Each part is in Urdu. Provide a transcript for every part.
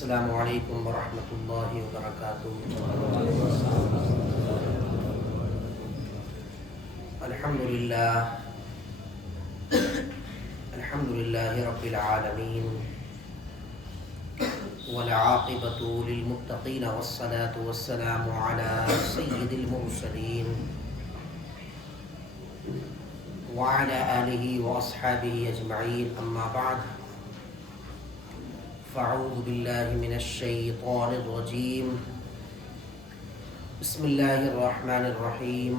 السلام علیکم ورحمۃ اللہ وبرکاتہ۔ الحمدللہ رب العالمین والعاقبۃ للمتقین والصلاة والسلام علی سید المرسلین وعلی آلہ واصحابہ اجمعین، اما بعد فاعوذ باللہ من الشیطان الرجیم، بسم اللہ الرحمن الرحیم۔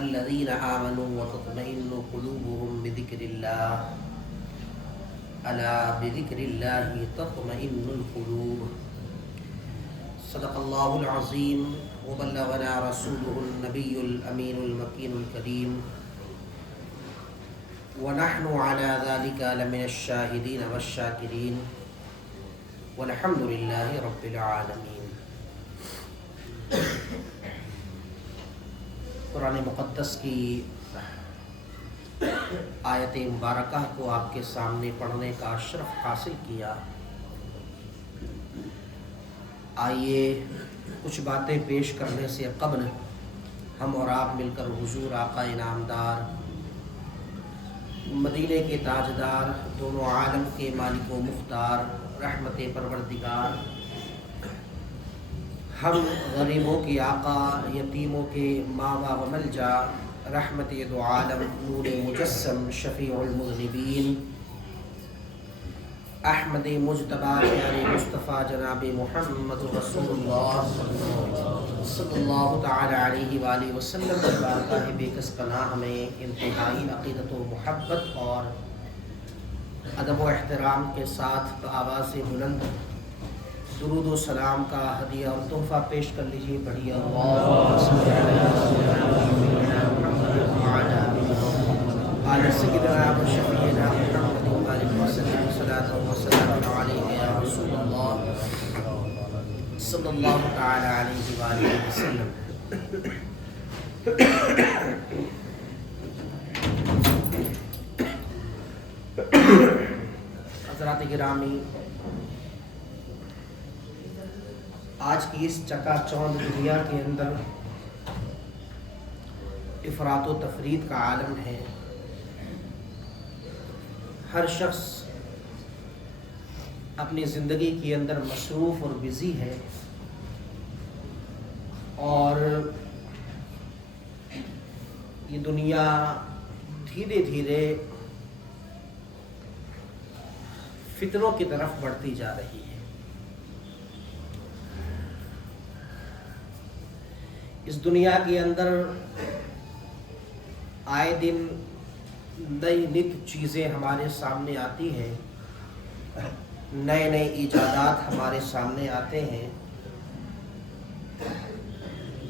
الذین آمنوا وتطمئن قلوبهم بذکر اللہ، الا بذکر اللہ تطمئن القلوب۔ صدق اللہ العظیم وبلغنا رسولہ النبی الامین المکین الکریم، ونحن على ذلك لمن الشاہدین والشاکرین، والحمد للہ رب العالمین۔ قرآن مقدس کی آیت مبارکہ کو آپ کے سامنے پڑھنے کا شرف حاصل کیا۔ آئیے کچھ باتیں پیش کرنے سے قبل ہم اور آپ مل کر حضور آقا انعامدار، مدینے کے تاجدار، دونوں عالم کے مالک و مختار، رحمت پروردگار، ہم غریبوں کی آقا، یتیموں کے ماوا و ملجا، رحمت دو عالم، نور مجسم، شفیع المذنبین، احمد مجتبی پیارے مصطفیٰ جناب محمد رسول اللہ صلی اللہ تعالی علیہ وآلہ وسلم کی بارگاہ بے کس پناہ میں انتہائی عقیدت و محبت اور ادب و احترام کے ساتھ آواز بلند درود و سلام کا ہدیہ اور تحفہ پیش کر لیجیے۔ پڑھیے اللہم صلی علی سیدنا و شفیعنا محمد وآلہ وسلم، صلاۃ و سلام علیہ یا رسول اللہ صلی اللہ تعالی علیہ وآلہ وسلم۔ حضرات گرامی، آج کی اس چکا چوند دنیا کے اندر افراط و تفرید کا عالم ہے۔ ہر شخص اپنی زندگی کے اندر مصروف اور بزی ہے، اور یہ دنیا دھیرے دھیرے فتنوں کی طرف بڑھتی جا رہی ہے۔ اس دنیا کے اندر آئے دن نئی نت چیزیں ہمارے سامنے آتی ہیں، نئے نئے ایجادات ہمارے سامنے آتے ہیں۔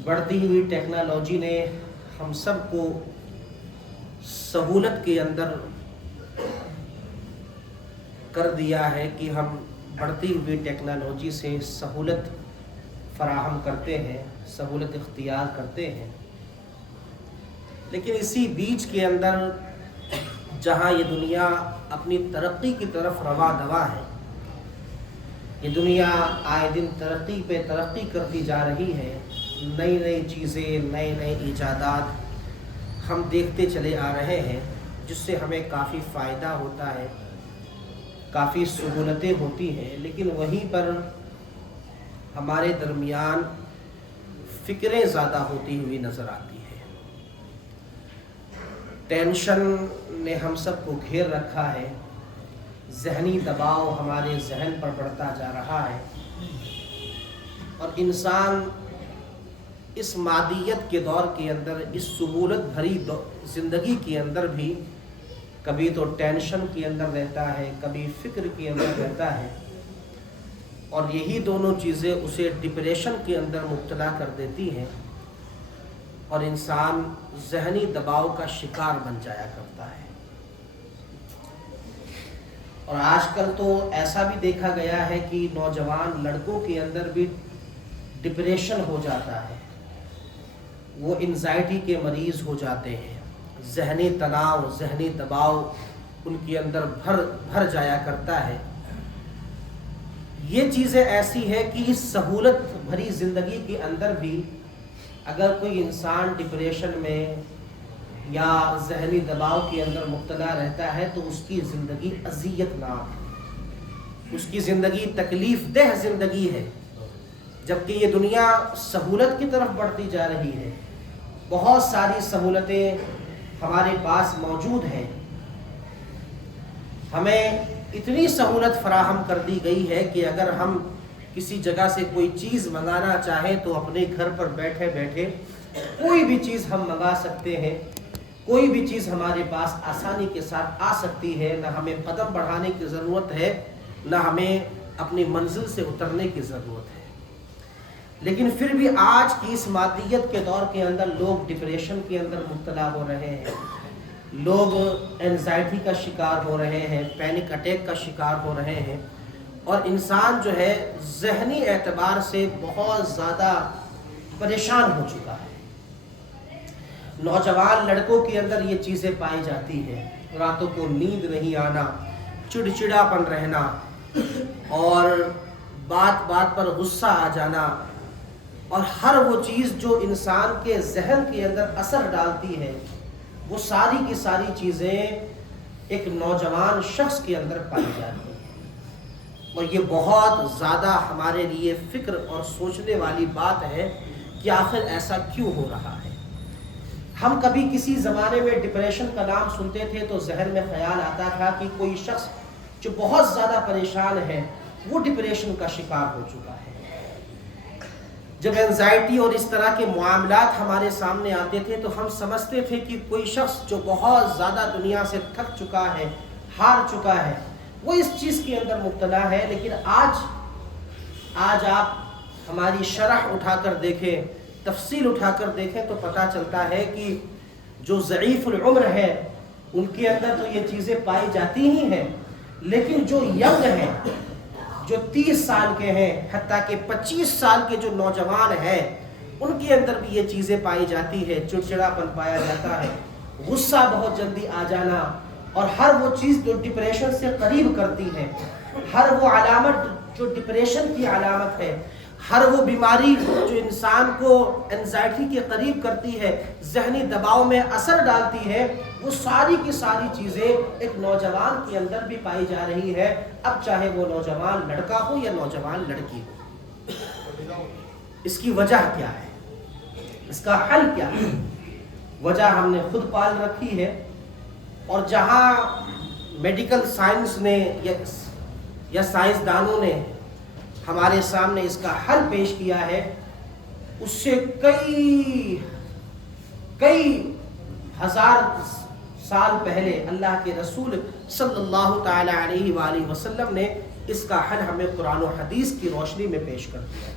بڑھتی ہوئی ٹیکنالوجی نے ہم سب کو سہولت کے اندر کر دیا ہے کہ ہم بڑھتی ہوئی ٹیکنالوجی سے سہولت فراہم کرتے ہیں، سہولت اختیار کرتے ہیں۔ لیکن اسی بیچ کے اندر جہاں یہ دنیا اپنی ترقی کی طرف رواں دواں ہے، یہ دنیا آئے دن ترقی پہ ترقی کرتی جا رہی ہے، نئی نئی چیزیں، نئے نئے ایجادات ہم دیکھتے چلے آ رہے ہیں، جس سے ہمیں کافی فائدہ ہوتا ہے، کافی سہولتیں ہوتی ہیں۔ لیکن وہیں پر ہمارے درمیان فکریں زیادہ ہوتی ہوئی نظر آتی ہے۔ ٹینشن نے ہم سب کو گھیر رکھا ہے، ذہنی دباؤ ہمارے ذہن پر بڑھتا جا رہا ہے، اور انسان اس مادیت کے دور کے اندر، اس سہولت بھری زندگی کے اندر بھی کبھی تو ٹینشن کے اندر رہتا ہے، کبھی فکر کے اندر رہتا ہے، اور یہی دونوں چیزیں اسے ڈپریشن کے اندر مبتلا کر دیتی ہیں، اور انسان ذہنی دباؤ کا شکار بن جایا کرتا ہے۔ اور آج کل تو ایسا بھی دیکھا گیا ہے کہ نوجوان لڑکوں کے اندر بھی ڈپریشن ہو جاتا ہے، وہ انزائٹی کے مریض ہو جاتے ہیں، ذہنی تناؤ، ذہنی دباؤ ان کے اندر بھر جایا کرتا ہے۔ یہ چیزیں ایسی ہے کہ اس سہولت بھری زندگی کے اندر بھی اگر کوئی انسان ڈپریشن میں یا ذہنی دباؤ کے اندر مبتلا رہتا ہے تو اس کی زندگی اذیت ناک ہے، اس کی زندگی تکلیف دہ زندگی ہے، جبکہ یہ دنیا سہولت کی طرف بڑھتی جا رہی ہے۔ بہت ساری سہولتیں ہمارے پاس موجود ہیں، ہمیں اتنی سہولت فراہم کر دی گئی ہے کہ اگر ہم کسی جگہ سے کوئی چیز منگانا چاہیں تو اپنے گھر پر بیٹھے بیٹھے کوئی بھی چیز ہم منگا سکتے ہیں، کوئی بھی چیز ہمارے پاس آسانی کے ساتھ آ سکتی ہے، نہ ہمیں قدم بڑھانے کی ضرورت ہے، نہ ہمیں اپنی منزل سے اترنے کی ضرورت ہے۔ لیکن پھر بھی آج کی اس مادیت کے دور کے اندر لوگ ڈپریشن کے اندر مبتلا ہو رہے ہیں، لوگ اینزائٹی کا شکار ہو رہے ہیں، پینک اٹیک کا شکار ہو رہے ہیں، اور انسان جو ہے ذہنی اعتبار سے بہت زیادہ پریشان ہو چکا ہے۔ نوجوان لڑکوں کے اندر یہ چیزیں پائی جاتی ہیں، راتوں کو نیند نہیں آنا، چڑچڑاپن رہنا، اور بات بات پر غصہ آ جانا، اور ہر وہ چیز جو انسان کے ذہن کے اندر اثر ڈالتی ہے وہ ساری کی ساری چیزیں ایک نوجوان شخص کے اندر پائی جاتی ہیں۔ اور یہ بہت زیادہ ہمارے لیے فکر اور سوچنے والی بات ہے کہ آخر ایسا کیوں ہو رہا ہے۔ ہم کبھی کسی زمانے میں ڈپریشن کا نام سنتے تھے تو ذہن میں خیال آتا تھا کہ کوئی شخص جو بہت زیادہ پریشان ہے وہ ڈپریشن کا شکار ہو چکا ہے۔ جب اینزائٹی اور اس طرح کے معاملات ہمارے سامنے آتے تھے تو ہم سمجھتے تھے کہ کوئی شخص جو بہت زیادہ دنیا سے تھک چکا ہے، ہار چکا ہے، وہ اس چیز کے اندر مبتلا ہے۔ لیکن آج آپ ہماری شرح اٹھا کر دیکھیں، تفصیل اٹھا کر دیکھیں تو پتہ چلتا ہے کہ جو ضعیف العمر ہے ان کے اندر تو یہ چیزیں پائی جاتی ہی ہیں، لیکن جو ینگ ہیں، جو 30 سال کے ہیں، حتیٰ کہ 25 سال کے جو نوجوان ہیں، ان کے اندر بھی یہ چیزیں پائی جاتی ہے۔ چڑچڑاپن پایا جاتا ہے، غصہ بہت جلدی آ جانا، اور ہر وہ چیز جو ڈپریشن سے قریب کرتی ہے، ہر وہ علامت جو ڈپریشن کی علامت ہے، ہر وہ بیماری جو انسان کو اینزائٹی کے قریب کرتی ہے، ذہنی دباؤ میں اثر ڈالتی ہے، وہ ساری کی ساری چیزیں ایک نوجوان کے اندر بھی پائی جا رہی ہے، اب چاہے وہ نوجوان لڑکا ہو یا نوجوان لڑکی ہو۔ اس کی وجہ کیا ہے؟ اس کا حل کیا ہے؟ وجہ ہم نے خود پال رکھی ہے، اور جہاں میڈیکل سائنس نے یا سائنسدانوں نے ہمارے سامنے اس کا حل پیش کیا ہے، اس سے کئی ہزار سال پہلے اللہ کے رسول صلی اللہ تعالی علیہ وآلہ وسلم نے اس کا حل ہمیں قرآن و حدیث کی روشنی میں پیش کر دیا۔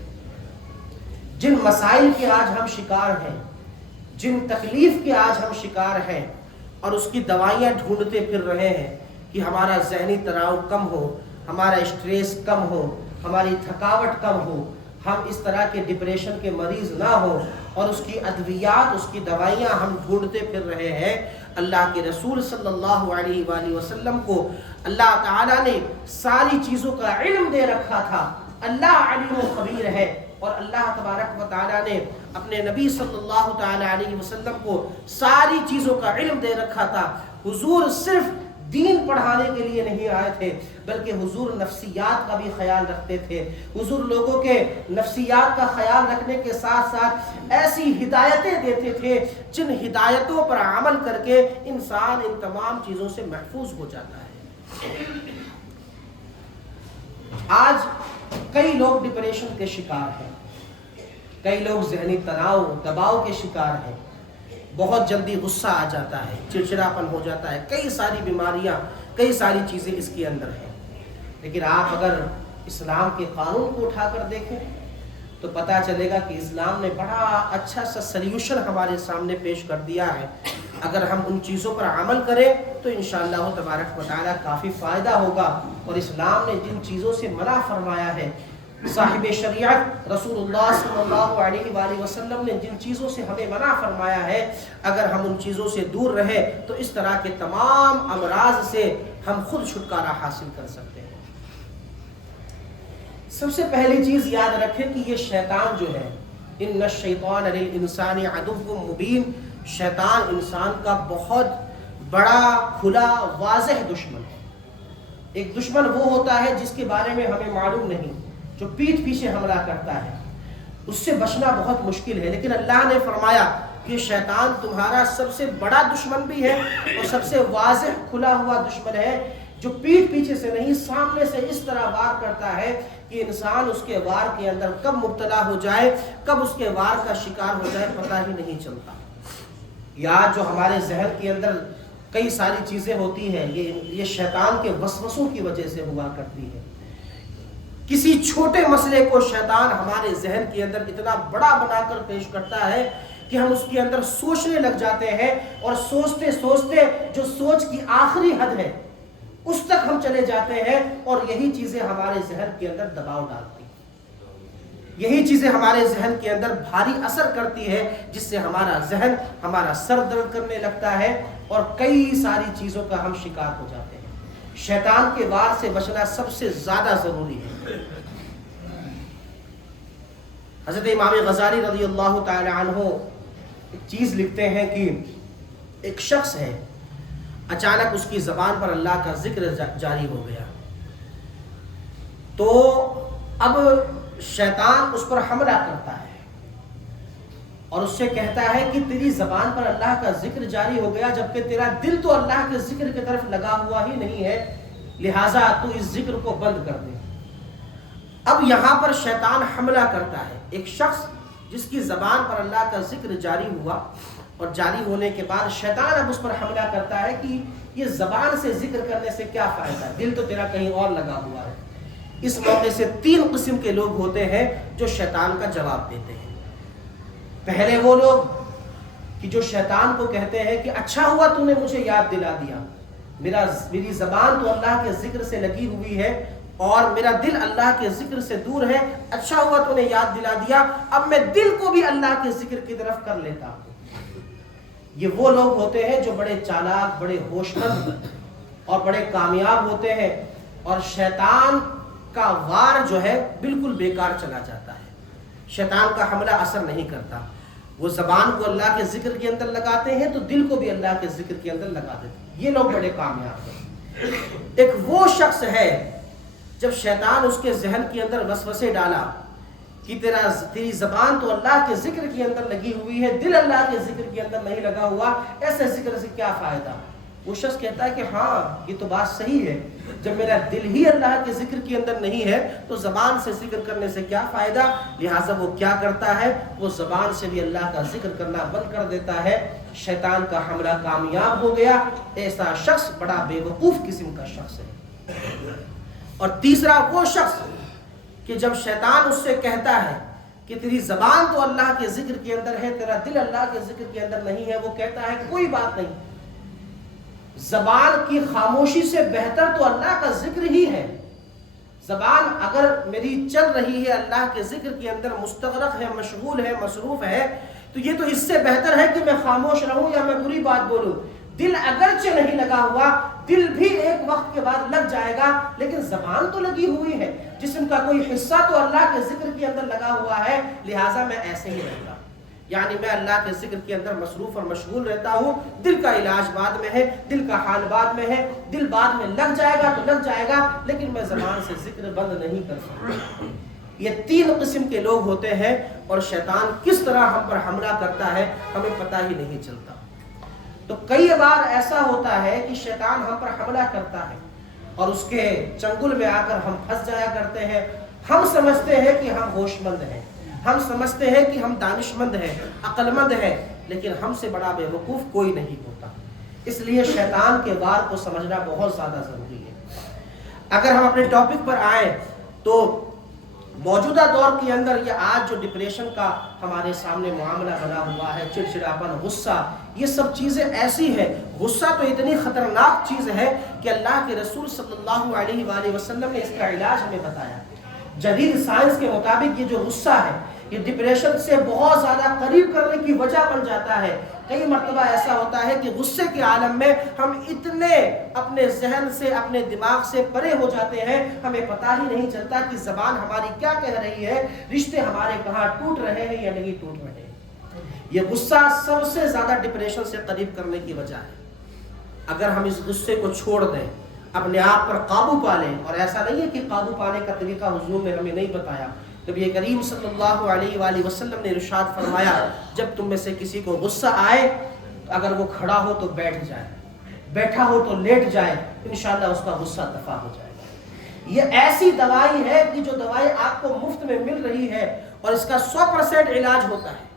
جن مسائل کے آج ہم شکار ہیں، جن تکلیف کے آج ہم شکار ہیں، اور اس کی دوائیاں ڈھونڈتے پھر رہے ہیں کہ ہمارا ذہنی تناؤ کم ہو، ہمارا اسٹریس کم ہو، ہماری تھکاوٹ کم ہو، ہم اس طرح کے ڈپریشن کے مریض نہ ہو، اور اس کی ادویات، اس کی دوائیاں ہم ڈھونڈتے پھر رہے ہیں۔ اللہ کے رسول صلی اللہ علیہ وآلہ وسلم کو اللہ تعالیٰ نے ساری چیزوں کا علم دے رکھا تھا۔ اللہ علیم و خبیر ہے، اور اللہ تبارک و تعالیٰ نے اپنے نبی صلی اللہ تعالیٰ علیہ وسلم کو ساری چیزوں کا علم دے رکھا تھا۔ حضور صرف دین پڑھانے کے لیے نہیں آئے تھے، بلکہ حضور نفسیات کا بھی خیال رکھتے تھے۔ حضور لوگوں کے نفسیات کا خیال رکھنے کے ساتھ ساتھ ایسی ہدایتیں دیتے تھے جن ہدایتوں پر عمل کر کے انسان ان تمام چیزوں سے محفوظ ہو جاتا ہے۔ آج کئی لوگ ڈپریشن کے شکار ہیں، کئی لوگ ذہنی تناؤ دباؤ کے شکار ہیں، بہت جلدی غصہ آ جاتا ہے، چڑچڑاپن ہو جاتا ہے، کئی ساری بیماریاں، کئی ساری چیزیں اس کے اندر ہیں۔ لیکن آپ اگر اسلام کے قانون کو اٹھا کر دیکھیں تو پتہ چلے گا کہ اسلام نے بڑا اچھا سا سلیوشن ہمارے سامنے پیش کر دیا ہے۔ اگر ہم ان چیزوں پر عمل کریں تو انشاءاللہ تبارک و تعالیٰ کافی فائدہ ہوگا، اور اسلام نے جن چیزوں سے منع فرمایا ہے صاحب شریعت رسول اللہ صلی اللہ علیہ وآلہ وسلم نے جن چیزوں سے ہمیں منع فرمایا ہے، اگر ہم ان چیزوں سے دور رہے تو اس طرح کے تمام امراض سے ہم خود چھٹکارا حاصل کر سکتے ہیں۔ سب سے پہلی چیز یاد رکھیں کہ یہ شیطان جو ہے، ان الشیطان للانسان عدو مبین، شیطان انسان کا بہت بڑا کھلا واضح دشمن ہے۔ ایک دشمن وہ ہوتا ہے جس کے بارے میں ہمیں معلوم نہیں، جو پیٹھ پیچھے حملہ کرتا ہے، اس سے بچنا بہت مشکل ہے، لیکن اللہ نے فرمایا کہ شیطان تمہارا سب سے بڑا دشمن بھی ہے اور سب سے واضح کھلا ہوا دشمن ہے، جو پیٹھ پیچھے سے نہیں سامنے سے اس طرح وار کرتا ہے کہ انسان اس کے وار کے اندر کب مبتلا ہو جائے، کب اس کے وار کا شکار ہو جائے پتہ ہی نہیں چلتا۔ یا جو ہمارے ذہن کے اندر کئی ساری چیزیں ہوتی ہیں، یہ شیطان کے وسوسوں کی وجہ سے ہوا کرتی ہے۔ کسی چھوٹے مسئلے کو شیطان ہمارے ذہن کے اندر اتنا بڑا بنا کر پیش کرتا ہے کہ ہم اس کے اندر سوچنے لگ جاتے ہیں، اور سوچتے سوچتے جو سوچ کی آخری حد ہے اس تک ہم چلے جاتے ہیں، اور یہی چیزیں ہمارے ذہن کے اندر دباؤ ڈالتی ہیں، یہی چیزیں ہمارے ذہن کے اندر بھاری اثر کرتی ہے، جس سے ہمارا ذہن، ہمارا سر درد کرنے لگتا ہے اور کئی ساری چیزوں کا ہم شکار ہو جاتے ہیں۔ شیطان کے وار سے بچنا سب سے زیادہ ضروری ہے۔ حضرت امام غزالی رضی اللہ تعالی عنہ ایک چیز لکھتے ہیں کہ ایک شخص ہے، اچانک اس کی زبان پر اللہ کا ذکر جاری ہو گیا، تو اب شیطان اس پر حملہ کرتا ہے اور اس سے کہتا ہے کہ تیری زبان پر اللہ کا ذکر جاری ہو گیا، جبکہ تیرا دل تو اللہ کے ذکر کی طرف لگا ہوا ہی نہیں ہے، لہٰذا تو اس ذکر کو بند کر دے۔ اب یہاں پر شیطان حملہ کرتا ہے، ایک شخص جس کی زبان پر اللہ کا ذکر جاری ہوا، اور جاری ہونے کے بعد شیطان اب اس پر حملہ کرتا ہے کہ یہ زبان سے ذکر کرنے سے کیا فائدہ ہے، دل تو تیرا کہیں اور لگا ہوا ہے۔ اس موقع سے تین قسم کے لوگ ہوتے ہیں جو شیطان کا جواب دیتے ہیں۔ پہلے وہ لوگ کہ جو شیطان کو کہتے ہیں کہ اچھا ہوا تو نے مجھے یاد دلا دیا، میری زبان تو اللہ کے ذکر سے لگی ہوئی ہے اور میرا دل اللہ کے ذکر سے دور ہے، اچھا ہوا تو نے یاد دلا دیا، اب میں دل کو بھی اللہ کے ذکر کی طرف کر لیتا ہوں۔ یہ وہ لوگ ہوتے ہیں جو بڑے چالاک، بڑے ہوش مند اور بڑے کامیاب ہوتے ہیں، اور شیطان کا وار جو ہے بالکل بیکار چلا جاتا ہے، شیطان کا حملہ اثر نہیں کرتا۔ وہ زبان کو اللہ کے ذکر کے اندر لگاتے ہیں تو دل کو بھی اللہ کے ذکر کے اندر لگا دیتے ہیں، یہ لوگ بڑے کامیاب ہیں۔ ایک وہ شخص ہے جب شیطان اس کے ذہن کے اندر وسوسے ڈالا کہ تیری زبان تو اللہ کے ذکر کے اندر لگی ہوئی ہے، دل اللہ کے ذکر کے اندر نہیں لگا ہوا، ایسے ذکر سے کیا فائدہ؟ وہ شخص کہتا ہے کہ ہاں یہ تو بات صحیح ہے، جب میرا دل ہی اللہ کے ذکر کے اندر نہیں ہے تو زبان سے ذکر کرنے سے کیا فائدہ؟ لہٰذا وہ کیا کرتا ہے، وہ زبان سے بھی اللہ کا ذکر کرنا بند کر دیتا ہے۔ شیطان کا حملہ کامیاب ہو گیا۔ ایسا شخص بڑا بے وقوف قسم کا شخص ہے۔ اور تیسرا وہ شخص کہ جب شیطان اس سے کہتا ہے کہ تیری زبان تو اللہ کے ذکر کے اندر ہے، تیرا دل اللہ کے ذکر کے اندر نہیں ہے، وہ کہتا ہے کوئی بات نہیں، زبان کی خاموشی سے بہتر تو اللہ کا ذکر ہی ہے۔ زبان اگر میری چل رہی ہے اللہ کے ذکر کے اندر، مستغرق ہے، مشغول ہے، مصروف ہے، تو یہ تو اس سے بہتر ہے کہ میں خاموش رہوں یا میں بری بات بولوں۔ دل اگرچہ نہیں لگا ہوا، دل بھی ایک وقت کے بعد لگ جائے گا، لیکن زبان تو لگی ہوئی ہے، جسم کا کوئی حصہ تو اللہ کے ذکر کے اندر لگا ہوا ہے، لہٰذا میں ایسے ہی رہتا، یعنی میں اللہ کے ذکر کے اندر مصروف اور مشغول رہتا ہوں۔ دل کا علاج بعد میں ہے، دل کا حال بعد میں ہے، دل بعد میں لگ جائے گا تو لگ جائے گا، لیکن میں زبان سے ذکر بند نہیں کر سکتا۔ یہ تین قسم کے لوگ ہوتے ہیں، اور شیطان کس طرح ہم پر حملہ کرتا ہے ہمیں پتہ ہی نہیں چلتا۔ تو کئی بار ایسا ہوتا ہے کہ شیطان ہم پر حملہ کرتا ہے اور اس کے چنگل میں آ کر ہم پھنس جایا کرتے ہیں۔ ہم سمجھتے ہیں کہ ہم ہوش مند ہیں، ہم سمجھتے ہیں کہ ہم دانش مند ہیں، عقل مند ہیں، لیکن ہم سے بڑا بے وقوف کوئی نہیں ہوتا۔ اس لیے شیطان کے وار کو سمجھنا بہت زیادہ ضروری ہے۔ اگر ہم اپنے ٹاپک پر آئیں تو موجودہ دور کے اندر یہ آج جو ڈپریشن کا ہمارے سامنے معاملہ بنا ہوا ہے، چڑچڑاپن، غصہ، یہ سب چیزیں ایسی ہیں۔ غصہ تو اتنی خطرناک چیز ہے کہ اللہ کے رسول صلی اللہ علیہ وآلہ وسلم نے اس کا علاج ہمیں بتایا۔ جدید سائنس کے مطابق یہ جو غصہ ہے یہ ڈپریشن سے بہت زیادہ قریب کرنے کی وجہ بن جاتا ہے۔ کئی مرتبہ ایسا ہوتا ہے کہ غصے کے عالم میں ہم اتنے اپنے ذہن سے اپنے دماغ سے پرے ہو جاتے ہیں، ہمیں پتہ ہی نہیں چلتا کہ زبان ہماری کیا کہہ رہی ہے، رشتے ہمارے کہاں ٹوٹ رہے ہیں یا نہیں ٹوٹ رہے ہیں۔ یہ غصہ سب سے زیادہ ڈپریشن سے قریب کرنے کی وجہ ہے۔ اگر ہم اس غصے کو چھوڑ دیں، اپنے آپ پر قابو پا لیں، اور ایسا نہیں ہے کہ قابو پانے کا طریقہ حضور نے ہمیں نہیں بتایا، نبی کریم صلی اللہ علیہ وآلہ وسلم نے ارشاد فرمایا جب تم میں سے کسی کو غصہ آئے اگر وہ کھڑا ہو تو بیٹھ جائے، بیٹھا ہو تو لیٹ جائے، انشاءاللہ اس کا غصہ دفع ہو جائے گا۔ یہ ایسی دوائی ہے کہ جو دوائی آپ کو مفت میں مل رہی ہے اور اس کا 100% علاج ہوتا ہے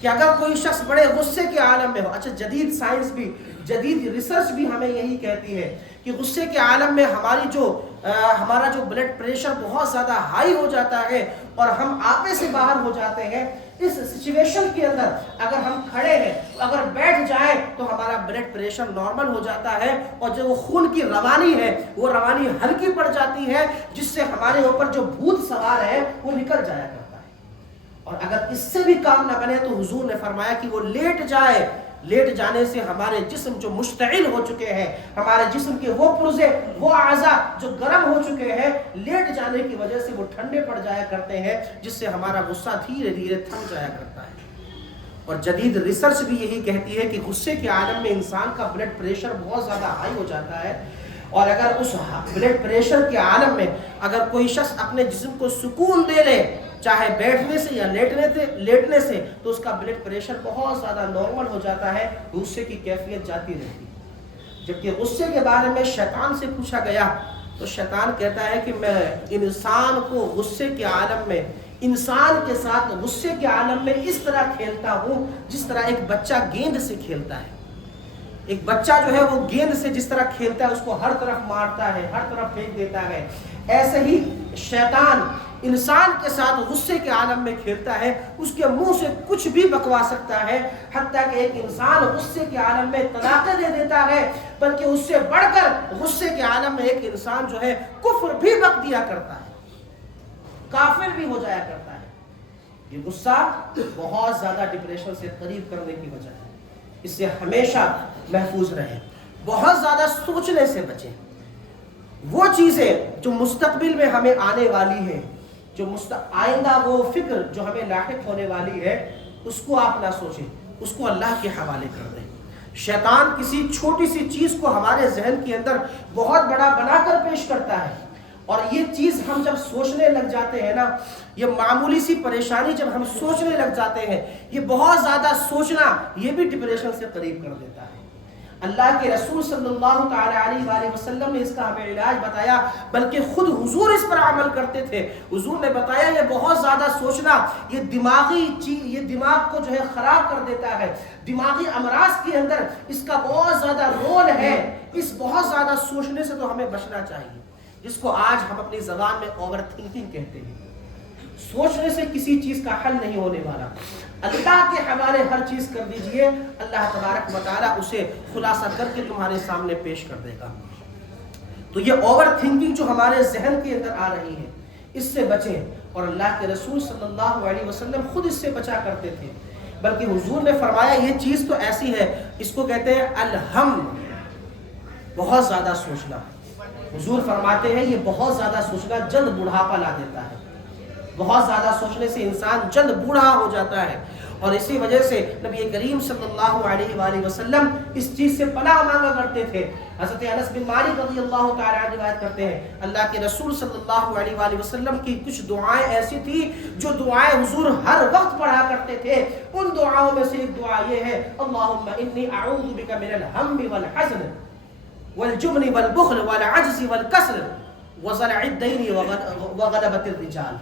کہ اگر کوئی شخص بڑے غصے کے عالم میں ہو۔ اچھا، جدید سائنس بھی، جدید ریسرچ بھی ہمیں یہی کہتی ہے کہ غصے کے عالم میں ہمارا جو بلڈ پریشر بہت زیادہ ہائی ہو جاتا ہے اور ہم آپے سے باہر ہو جاتے ہیں۔ اس سچویشن کے اندر اگر ہم کھڑے ہیں، اگر بیٹھ جائیں تو ہمارا بلڈ پریشر نارمل ہو جاتا ہے اور جو خون کی روانی ہے وہ روانی ہلکی پڑ جاتی ہے، جس سے ہمارے اوپر جو بھوت سوار ہے وہ نکل جایا کرتا ہے۔ اور اگر اس سے بھی کام نہ بنے تو حضور نے فرمایا کہ وہ لیٹ جائے۔ لیٹ جانے سے ہمارے جسم جو مشتعل ہو چکے ہیں، ہمارے جسم کے وہ پرزے، وہ اعضاء جو گرم ہو چکے ہیں، لیٹ جانے کی وجہ سے وہ ٹھنڈے پڑ جایا کرتے ہیں، جس سے ہمارا غصہ دھیرے دھیرے تھم جایا کرتا ہے۔ اور جدید ریسرچ بھی یہی کہتی ہے کہ غصے کے عالم میں انسان کا بلڈ پریشر بہت زیادہ ہائی ہو جاتا ہے، اور اگر اس بلڈ پریشر کے عالم میں اگر کوئی شخص اپنے جسم کو سکون دے لے، چاہے بیٹھنے سے یا لیٹنے سے، تو اس کا بلڈ پریشر بہت زیادہ نارمل ہو جاتا ہے، غصے کی کیفیت جاتی رہتی ہے۔ جبکہ غصے کے بارے میں شیطان سے پوچھا گیا تو شیطان کہتا ہے کہ میں انسان کو غصے کے عالم میں، انسان کے ساتھ غصے کے عالم میں اس طرح کھیلتا ہوں جس طرح ایک بچہ گیند سے کھیلتا ہے۔ ایک بچہ جو ہے وہ گیند سے جس طرح کھیلتا ہے، اس کو ہر طرف مارتا ہے، ہر طرف پھینک دیتا ہے، ایسے ہی شیطان انسان کے ساتھ غصے کے عالم میں کھیلتا ہے۔ اس کے منہ سے کچھ بھی بکوا سکتا ہے، حتیٰ کہ ایک انسان غصے کے عالم میں طلاقیں دے دیتا ہے، بلکہ اس سے بڑھ کر غصے کے عالم میں ایک انسان جو ہے کفر بھی بک دیا کرتا ہے، کافر بھی ہو جایا کرتا ہے۔ یہ غصہ بہت زیادہ ڈپریشن سے قریب کرنے کی وجہ ہے۔ اس سے ہمیشہ محفوظ رہیں، بہت زیادہ سوچنے سے بچیں۔ وہ چیزیں جو مستقبل میں ہمیں آنے والی ہیں، جو آئندہ وہ فکر جو ہمیں لاحق ہونے والی ہے، اس کو آپ نہ سوچیں، اس کو اللہ کے حوالے کر دیں۔ شیطان کسی چھوٹی سی چیز کو ہمارے ذہن کے اندر بہت بڑا بنا کر پیش کرتا ہے، اور یہ چیز ہم جب سوچنے لگ جاتے ہیں نا، یہ معمولی سی پریشانی جب ہم سوچنے لگ جاتے ہیں، یہ بہت زیادہ سوچنا یہ بھی ڈپریشن سے قریب کر دیتا ہے۔ اللہ کے رسول صلی اللہ تعالی علیہ وآلہ وسلم نے اس کا ہمیں علاج بتایا، بلکہ خود حضور اس پر عمل کرتے تھے۔ حضور نے بتایا یہ بہت زیادہ سوچنا یہ دماغ کو جو ہے خراب کر دیتا ہے، دماغی امراض کے اندر اس کا بہت زیادہ رول ہے۔ اس بہت زیادہ سوچنے سے تو ہمیں بچنا چاہیے، جس کو آج ہم اپنی زبان میں اوور تھنکنگ کہتے ہیں۔ سوچنے سے کسی چیز کا حل نہیں ہونے والا، اللہ کے حوالے ہر چیز کر دیجئے، اللہ تبارک و تعالیٰ اسے خلاصہ کر کے تمہارے سامنے پیش کر دے گا۔ تو یہ اوور تھنکنگ جو ہمارے ذہن کے اندر آ رہی ہے، اس سے بچیں، اور اللہ کے رسول صلی اللہ علیہ وسلم خود اس سے بچا کرتے تھے۔ بلکہ حضور نے فرمایا یہ چیز تو ایسی ہے، اس کو کہتے ہیں الہم، بہت زیادہ سوچنا۔ حضور فرماتے ہیں یہ بہت زیادہ سوچنا جلد بڑھاپا لا دیتا ہے، بہت زیادہ سوچنے سے انسان جلد بوڑھا ہو جاتا ہے، اور اسی وجہ سے نبی کریم صلی اللہ علیہ وآلہ وسلم اس چیز سے پناہ مانگا کرتے تھے۔ حضرت انس بن مالک رضی اللہ تعالیٰ عنہ روایت کرتے ہیں اللہ کے رسول صلی اللہ علیہ وآلہ وسلم کی کچھ دعائیں ایسی تھی جو دعائیں حضور ہر وقت پڑھا کرتے تھے۔ ان دعاؤں میں سے ایک دعا یہ ہے اللہم انی اعوذ بک من الہم والحزن والجبن والبخل والعجز والکسل وضلع الدین وغلبۃ الرجال۔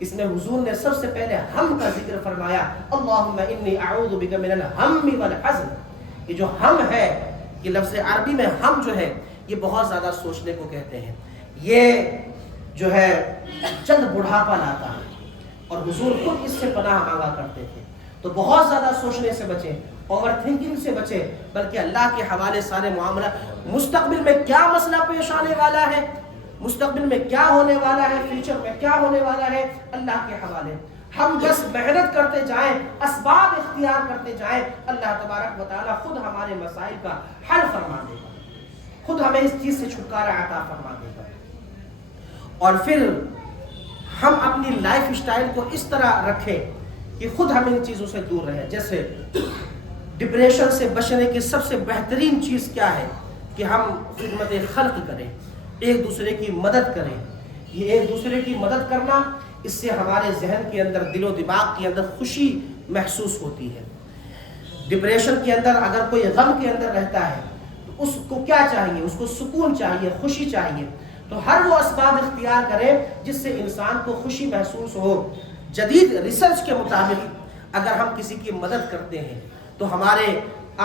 اس میں حضور نے سب سے پہلے ہم کا ذکر فرمایا، اللہم انی اعوذ بک من الہم والحزن۔ یہ جو ہم ہے، یہ لفظ عربی میں ہم جو ہے یہ بہت زیادہ سوچنے کو کہتے ہیں، یہ جو ہے جلد بڑھاپا لاتا ہے، اور حضور خود اس سے پناہ مانگا کرتے تھے۔ تو بہت زیادہ سوچنے سے بچیں، اوور تھنکنگ سے بچیں، بلکہ اللہ کے حوالے سارے معاملہ، مستقبل میں کیا مسئلہ پیش آنے والا ہے، مستقبل میں کیا ہونے والا ہے، فیوچر میں کیا ہونے والا ہے، اللہ کے حوالے۔ ہم بس محنت کرتے جائیں، اسباب اختیار کرتے جائیں، اللہ تبارک و تعالیٰ خود ہمارے مسائل کا حل فرما دے گا، خود ہمیں اس چیز سے چھٹکارا عطا فرما دے گا۔ اور پھر ہم اپنی لائف سٹائل کو اس طرح رکھیں کہ خود ہم ان چیزوں سے دور رہیں۔ جیسے ڈپریشن سے بچنے کی سب سے بہترین چیز کیا ہے کہ ہم خدمت خلق کریں، ایک دوسرے کی مدد کریں۔ یہ ایک دوسرے کی مدد کرنا، اس سے ہمارے ذہن کے اندر، دل و دماغ کے اندر خوشی محسوس ہوتی ہے۔ ڈپریشن کے اندر اگر کوئی غم کے اندر رہتا ہے تو اس کو کیا چاہیے؟ اس کو سکون چاہیے، خوشی چاہیے۔ تو ہر وہ اسباب اختیار کریں جس سے انسان کو خوشی محسوس ہو۔ جدید ریسرچ کے مطابق اگر ہم کسی کی مدد کرتے ہیں تو ہمارے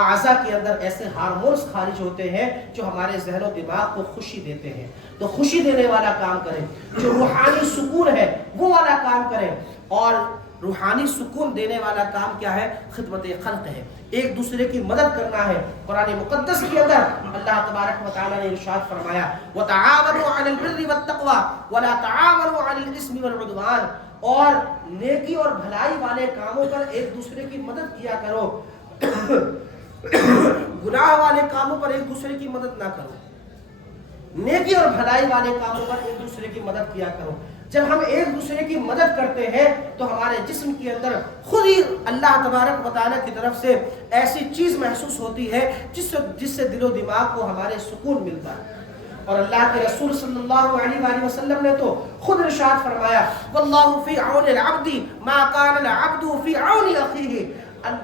اعضاء کے اندر ایسے ہارمونز خارج ہوتے ہیں جو ہمارے ذہن و دماغ کو خوشی دیتے ہیں۔ تو خوشی دینے والا کام کریں، جو روحانی سکون ہے وہ والا کام کریں۔ اور روحانی سکون دینے والا کام کیا ہے؟ خدمت خلق ہے، ایک دوسرے کی مدد کرنا ہے۔ قرآن مقدس کے اندر اللہ تبارک و تعالیٰ نے ارشاد فرمایا وَتَعَاوَنُوا عَلَى الْبِرِّ وَالتَّقْوَى وَلَا تَعَاوَنُوا عَلَى الْإِثْمِ وَالْعُدْوَانِ، اور نیکی اور بھلائی والے کاموں پر ایک دوسرے کی مدد کیا کرو، گناہ والے کاموں پر ایک دوسرے کی مدد نہ کرو، نیکی اور بھلائی والے کاموں پر ایک دوسرے کی مدد کیا کرو۔ جب ہم ایک دوسرے کی مدد کرتے ہیں تو ہمارے جسم کے اندر خود ہی اللہ تبارک و تعالیٰ کی طرف سے ایسی چیز محسوس ہوتی ہے جس سے دل و دماغ کو ہمارے سکون ملتا ہے۔ اور اللہ کے رسول صلی اللہ علیہ وآلہ وسلم نے تو خود ارشاد فرمایا واللہ فی عون العبد ما کان العبد فی عون اخیہ،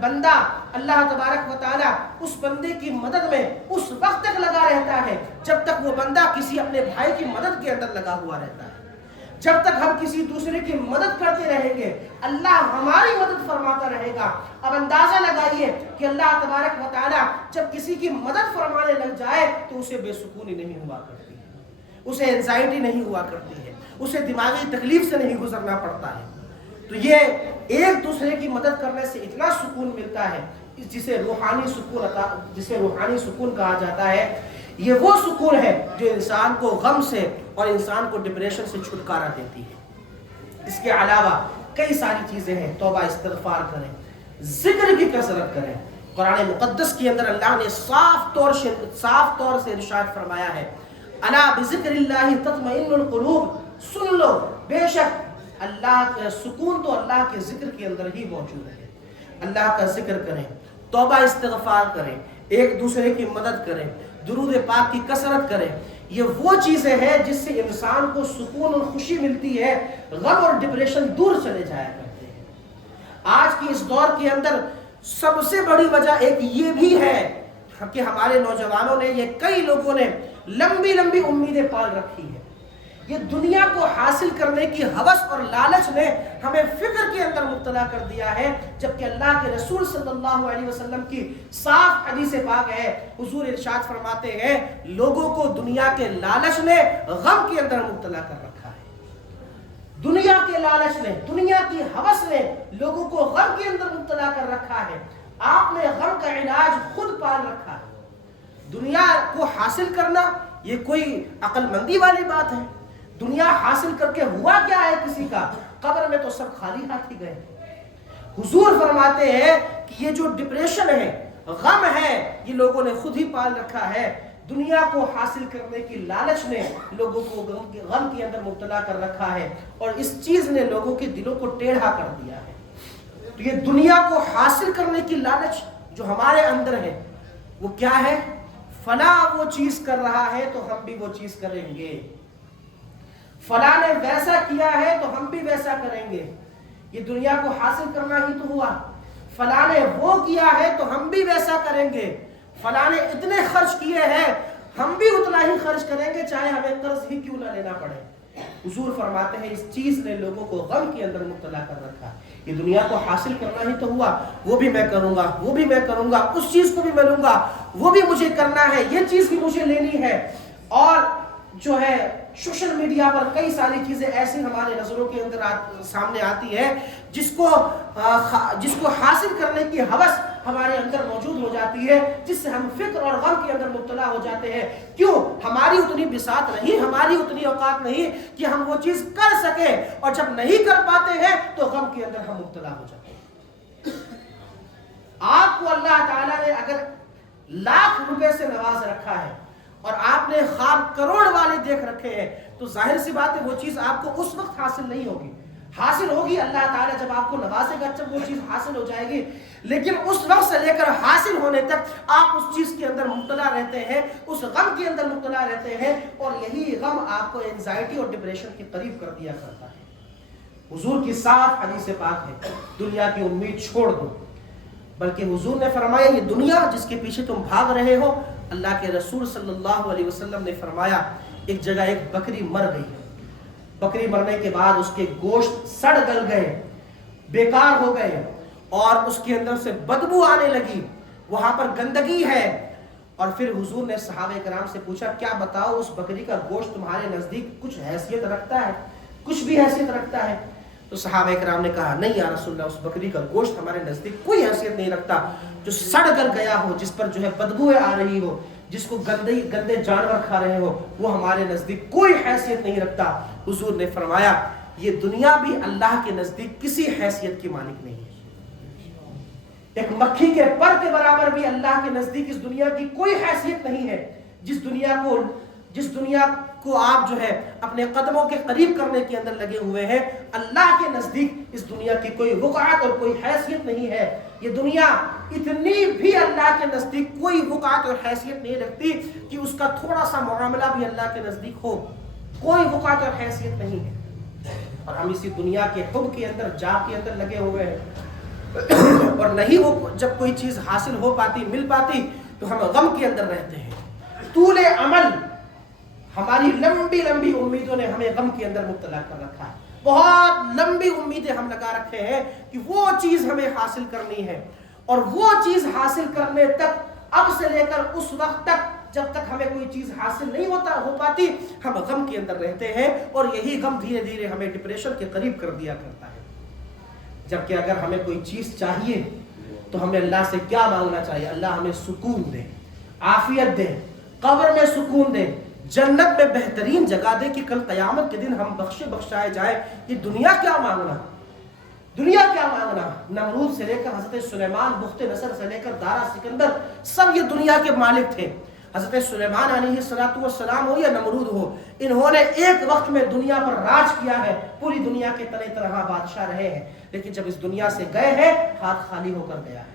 بندہ اللہ تبارک و تعالیٰ اس بندے کی مدد میں اس وقت تک لگا رہتا ہے جب تک وہ بندہ کسی اپنے بھائی کی مدد کے اندر لگا ہوا رہتا ہے۔ جب تک ہم کسی دوسرے کی مدد کرتے رہیں گے اللہ ہماری مدد فرماتا رہے گا۔ اب اندازہ لگائیے کہ اللہ تبارک و تعالیٰ جب کسی کی مدد فرمانے لگ جائے تو اسے بے سکونی نہیں ہوا کرتی ہے، اسے اینزائٹی نہیں ہوا کرتی ہے، اسے دماغی تکلیف سے نہیں گزرنا پڑتا ہے۔ تو یہ ایک دوسرے کی مدد کرنے سے اتنا سکون ملتا ہے جسے روحانی سکون کہا جاتا ہے۔ یہ وہ سکون ہے جو انسان کو غم سے اور انسان کو ڈپریشن سے چھٹکارا دیتی ہے۔ اس کے علاوہ کئی ساری چیزیں ہیں، توبہ استغفار کریں، ذکر کی کثرت کریں۔ قرآن مقدس کے اندر اللہ نے صاف طور سے ارشاد فرمایا ہے الا بذکر اللہ تطمئن القلوب، سن لو بے شک اللہ کا سکون تو اللہ کے ذکر کے اندر ہی موجود ہے۔ اللہ کا ذکر کریں، توبہ استغفار کریں، ایک دوسرے کی مدد کریں، درود پاک کی کثرت کریں۔ یہ وہ چیزیں ہیں جس سے انسان کو سکون اور خوشی ملتی ہے، غم اور ڈپریشن دور چلے جایا کرتے ہیں۔ آج کی اس دور کے اندر سب سے بڑی وجہ ایک یہ بھی ہے کہ ہمارے نوجوانوں نے، یہ کئی لوگوں نے لمبی لمبی امیدیں پال رکھی ہیں۔ یہ دنیا کو حاصل کرنے کی ہوس اور لالچ نے ہمیں فکر کے اندر مبتلا کر دیا ہے، جبکہ اللہ کے رسول صلی اللہ علیہ وسلم کی صاف حدیث پاک ہے، حضور ارشاد فرماتے ہیں لوگوں کو دنیا کے لالچ نے غم کے اندر مبتلا کر رکھا ہے، دنیا کے لالچ نے، دنیا کی ہوس نے لوگوں کو غم کے اندر مبتلا کر رکھا ہے۔ آپ نے غم کا علاج خود پال رکھا ہے۔ دنیا کو حاصل کرنا یہ کوئی عقل مندی والی بات ہے؟ دنیا حاصل کر کے ہوا کیا ہے کسی کا؟ قبر میں تو سب خالی ہاتھ ہی گئے۔ حضور فرماتے ہیں کہ یہ جو ڈپریشن ہے، غم ہے، یہ لوگوں نے خود ہی پال رکھا ہے۔ دنیا کو حاصل کرنے کی لالچ نے لوگوں کو غم کے اندر مبتلا کر رکھا ہے، اور اس چیز نے لوگوں کے دلوں کو ٹیڑھا کر دیا ہے۔ تو یہ دنیا کو حاصل کرنے کی لالچ جو ہمارے اندر ہے وہ کیا ہے؟ فلاں وہ چیز کر رہا ہے تو ہم بھی وہ چیز کریں گے، فلاں نے ویسا کیا ہے تو ہم بھی ویسا کریں گے۔ یہ دنیا کو حاصل کرنا ہی تو ہوا۔ فلاں نے وہ کیا ہے تو ہم بھی ویسا کریں گے، فلاں نے اتنے خرچ کیے ہیں ہم بھی اتنا ہی خرچ کریں گے، چاہے ہمیں قرض ہی کیوں نہ لینا پڑے۔ حضور فرماتے ہیں اس چیز نے لوگوں کو غم کے اندر مبتلا کر رکھا۔ یہ دنیا کو حاصل کرنا ہی تو ہوا، وہ بھی میں کروں گا، وہ بھی میں کروں گا، اس چیز کو بھی میں لوں گا، وہ بھی مجھے کرنا ہے، یہ چیز بھی مجھے لینی ہے۔ اور جو ہے سوشل میڈیا پر کئی ساری چیزیں ایسی ہمارے نظروں کے اندر سامنے آتی ہے جس کو حاصل کرنے کی ہوس ہمارے اندر موجود ہو جاتی ہے، جس سے ہم فکر اور غم کے اندر مبتلا ہو جاتے ہیں۔ کیوں؟ ہماری اتنی بساط نہیں، ہماری اتنی اوقات نہیں کہ ہم وہ چیز کر سکیں، اور جب نہیں کر پاتے ہیں تو غم کے اندر ہم مبتلا ہو جاتے ہیں۔ آپ کو اللہ تعالیٰ نے اگر لاکھ روپے سے نواز رکھا ہے اور آپ نے خواب کروڑ والے دیکھ رکھے ہیں، تو ظاہر سی بات ہے وہ چیز آپ کو اس وقت حاصل نہیں ہوگی۔ حاصل ہوگی اللہ تعالیٰ جب آپ کو نوازے گا، جب وہ چیز حاصل ہو جائے گی، لیکن اس وقت سے لے کر حاصل ہونے تک آپ اس چیز کے اندر مبتلا رہتے ہیں، اس غم کے اندر مبتلا رہتے ہیں، اور یہی غم آپ کو اینزائٹی اور ڈپریشن کے قریب کر دیا کرتا ہے۔ حضور کی صاف حدیث پاک ہے، دنیا کی امید چھوڑ دو، بلکہ حضور نے فرمایا یہ دنیا جس کے پیچھے تم بھاگ رہے ہو، اللہ کے رسول صلی اللہ علیہ وسلم نے فرمایا ایک جگہ ایک بکری مر گئی، بکری مرنے کے بعد اس کے گوشت سڑ گل گئے، بیکار ہو گئے، اور اس کے اندر سے بدبو آنے لگی، وہاں پر گندگی ہے۔ اور پھر حضور نے صحابہ کرام سے پوچھا کیا بتاؤ اس بکری کا گوشت تمہارے نزدیک کچھ حیثیت رکھتا ہے، کچھ بھی حیثیت رکھتا ہے؟ تو صحابہ کرام نے کہا نہیں یا رسول اللہ، اس بکری کا گوشت ہمارے نزدیک کوئی حیثیت نہیں رکھتا، جو سڑ گل گیا ہو، جس پر جو ہے بدبویں آ رہی ہو، جس کو گندے جانور کھا رہے ہو، وہ ہمارے نزدیک کوئی حیثیت نہیں رکھتا۔ حضور نے فرمایا یہ دنیا بھی اللہ کے نزدیک کسی حیثیت کی مالک نہیں ہے، ایک مکھی کے پر کے برابر بھی اللہ کے نزدیک اس دنیا کی کوئی حیثیت نہیں ہے۔ جس دنیا کو آپ جو ہے اپنے قدموں کے قریب کرنے کے اندر لگے ہوئے ہیں، اللہ کے نزدیک اس دنیا کی کوئی وقعت اور کوئی حیثیت نہیں ہے۔ یہ دنیا اتنی بھی اللہ کے نزدیک کوئی وقعت اور حیثیت نہیں رکھتی کہ اس کا تھوڑا سا معاملہ بھی اللہ کے نزدیک ہو، کوئی وقعت اور حیثیت نہیں ہے۔ اور ہم اسی دنیا کے حب کے اندر جاگ کے اندر لگے ہوئے ہیں، اور نہیں وہ جب کوئی چیز حاصل ہو پاتی، مل پاتی، تو ہم غم کے اندر رہتے ہیں۔ طول عمل، ہماری لمبی لمبی امیدوں نے ہمیں غم کے اندر مبتلا کر رکھا ہے۔ بہت لمبی امیدیں ہم لگا رکھے ہیں کہ وہ چیز ہمیں حاصل کرنی ہے، اور وہ چیز حاصل کرنے تک، اب سے لے کر اس وقت تک جب تک ہمیں کوئی چیز حاصل نہیں ہو پاتی، ہم غم کے اندر رہتے ہیں، اور یہی غم دھیرے دھیرے ہمیں ڈپریشن کے قریب کر دیا کرتا ہے۔ جبکہ اگر ہمیں کوئی چیز چاہیے تو ہمیں اللہ سے کیا مانگنا چاہیے؟ اللہ ہمیں سکون دے، عافیت دے، قبر میں سکون دے، جنت میں بہترین جگہ دے کہ کل قیامت کے دن ہم بخشائے جائے۔ یہ دنیا کیا مانگنا، دنیا کیا مانگنا؟ نمرود سے لے کر حضرت سلیمان بخت نصر سے لے کر دارا سکندر، سب یہ دنیا کے مالک تھے۔ حضرت سلیمان علیہ السلام ہو یا نمرود ہو، انہوں نے ایک وقت میں دنیا پر راج کیا ہے، پوری دنیا کے تنہ تنہا بادشاہ رہے ہیں، لیکن جب اس دنیا سے گئے ہیں ہاتھ خالی ہو کر گیا ہے۔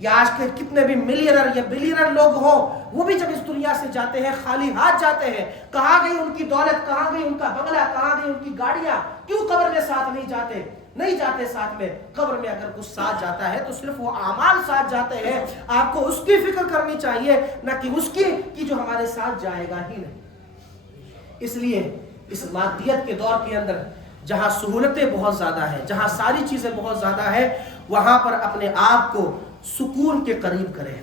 یا آج کے کتنے بھی ملینر یا بلینر لوگ ہوں، وہ بھی جب اس دنیا سے جاتے ہیں خالی ہاتھ جاتے ہیں۔ کہاں گئی ان کی دولت، کہاں گئی ان کا بنگلہ، کہاں گئی ان کی گاڑیاں؟ کیوں قبر میں ساتھ نہیں جاتے ساتھ میں؟ قبر میں اگر کچھ ساتھ جاتا ہے تو صرف وہ اعمال ساتھ جاتے ہیں۔ آپ کو اس کی فکر کرنی چاہیے، نہ کہ اس کی جو ہمارے ساتھ جائے گا ہی نہیں۔ اس لیے اس مادیت کے دور کے اندر جہاں سہولتیں بہت زیادہ ہیں، جہاں ساری چیزیں بہت زیادہ ہیں، وہاں پر اپنے آپ کو سکون کے قریب کریں۔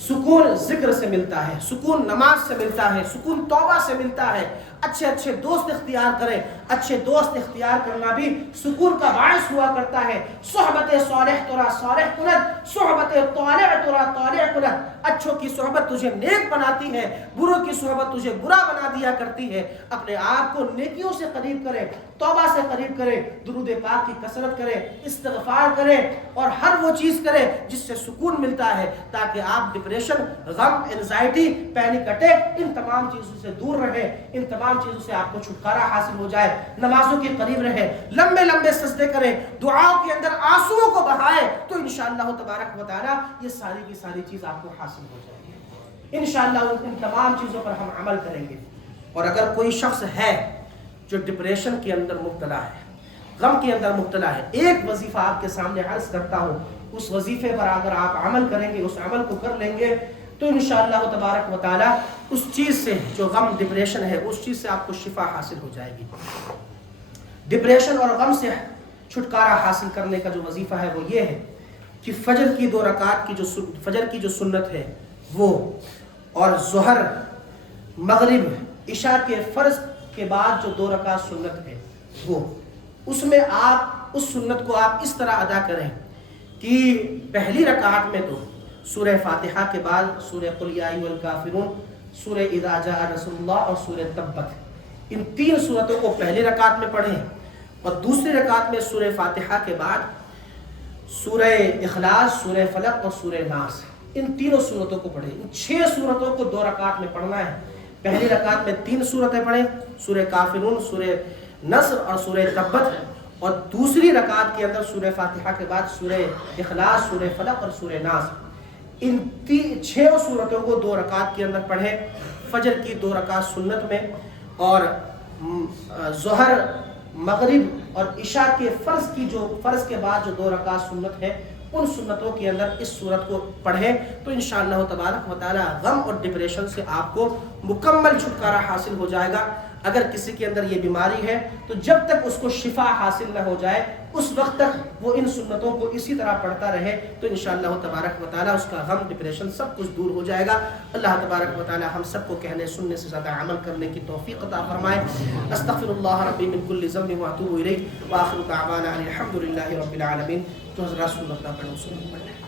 سکون ذکر سے ملتا ہے، سکون نماز سے ملتا ہے، سکون توبہ سے ملتا ہے۔ اچھے دوست اختیار کریں، اچھے دوست اختیار کرنا بھی سکون کا باعث ہوا کرتا ہے۔ صحبت صالح ترا صالح کند، صحبت طالع ترا طالع کند۔ اچھوں کی صحبت تجھے نیک بناتی ہے، بروں کی صحبت تجھے برا بنا دیا کرتی ہے۔ اپنے آپ کو نیکیوں سے قریب کریں، توبہ سے قریب کریں، درود پاک کی کثرت کریں، استغفار کریں، اور ہر وہ چیز کریں جس سے سکون ملتا ہے، تاکہ آپ ڈپریشن، غم، اینزائٹی، پینک اٹیک، ان تمام چیزوں سے دور رہیں، ان تمام چیزوں سے آپ کو چھٹکارا حاصل ہو جائے۔ نمازوں کے قریب رہیں، لمبے لمبے سجدے کریں، دعاؤں کے اندر آنسوؤں کو بہائیں، تو انشاءاللہ تبارک و تعالی یہ ساری کی ساری چیز آپ کو حاصل ہو جائے گی۔ انشاءاللہ ان تمام چیزوں پر ہم عمل کریں گے۔ اور اگر کوئی شخص ہے جو ڈپریشن کے اندر مبتلا ہے، غم کے اندر مبتلا ہے، ایک وظیفہ آپ کے سامنے عرض کرتا ہوں، اس وظیفے پر اگر آپ عمل کریں گے، اس عمل کو کر لیں گے، تو انشاءاللہ تبارک و تعالی اس چیز سے جو غم ڈپریشن ہے، اس چیز سے آپ کو شفا حاصل ہو جائے گی۔ ڈپریشن اور غم سے چھٹکارا حاصل کرنے کا جو وظیفہ ہے وہ یہ ہے کہ فجر کی 2 رکعت کی فجر کی جو سنت ہے وہ، اور ظہر، مغرب، عشاء کے فرض کے بعد جو 2 رکعت سنت ہے وہ، اس میں آپ اس سنت کو آپ اس طرح ادا کریں کہ پہلی رکعت میں تو سورہ فاتحہ کے بعد سورہ قل یا ایھا الکافرون، سورہ اذا جاء نصر اللہ اور سورہ تبت، ان 3 سورتوں کو پہلی رکعت میں پڑھیں، اور دوسری رکعت میں سورہ فاتحہ کے بعد سورہ اخلاص، سورہ فلق اور سورہ ناس، ان تینوں سورتوں کو پڑھیں۔ ان 6 سورتوں کو 2 رکعت میں پڑھنا ہے۔ پہلی رکعت میں 3 سورتیں پڑھیں، سورہ کافرون، سورہ نصر اور سورہ تبت، اور دوسری رکعت کے اندر سورہ فاتحہ کے بعد سورہ اخلاص، سورہ فلق اور سورہ ناس، ان 6 سورتوں کو 2 رکعت کے اندر پڑھیں۔ فجر کی 2 رکعت سنت میں، اور ظہر، مغرب اور عشاء کے فرض کے بعد جو 2 رکعت سنت ہے، ان سنتوں کے اندر اس سورت کو پڑھیں تو انشاءاللہ تبارک و تعالی غم اور ڈپریشن سے آپ کو مکمل چھٹکارا حاصل ہو جائے گا۔ اگر کسی کے اندر یہ بیماری ہے تو جب تک اس کو شفا حاصل نہ ہو جائے اس وقت تک وہ ان سنتوں کو اسی طرح پڑھتا رہے تو انشاءاللہ تبارک و تعالی اس کا غم، ڈپریشن سب کچھ دور ہو جائے گا۔ اللہ تبارک و تعالی ہم سب کو کہنے سننے سے زیادہ عمل کرنے کی توفیق عطا فرمائے۔ استغفر اللہ ربی من کل ذنب واتوب الیہ، وآخر دعوانا ان الحمد للہ رب العالمین۔ تو حضرات سنت پڑھیں۔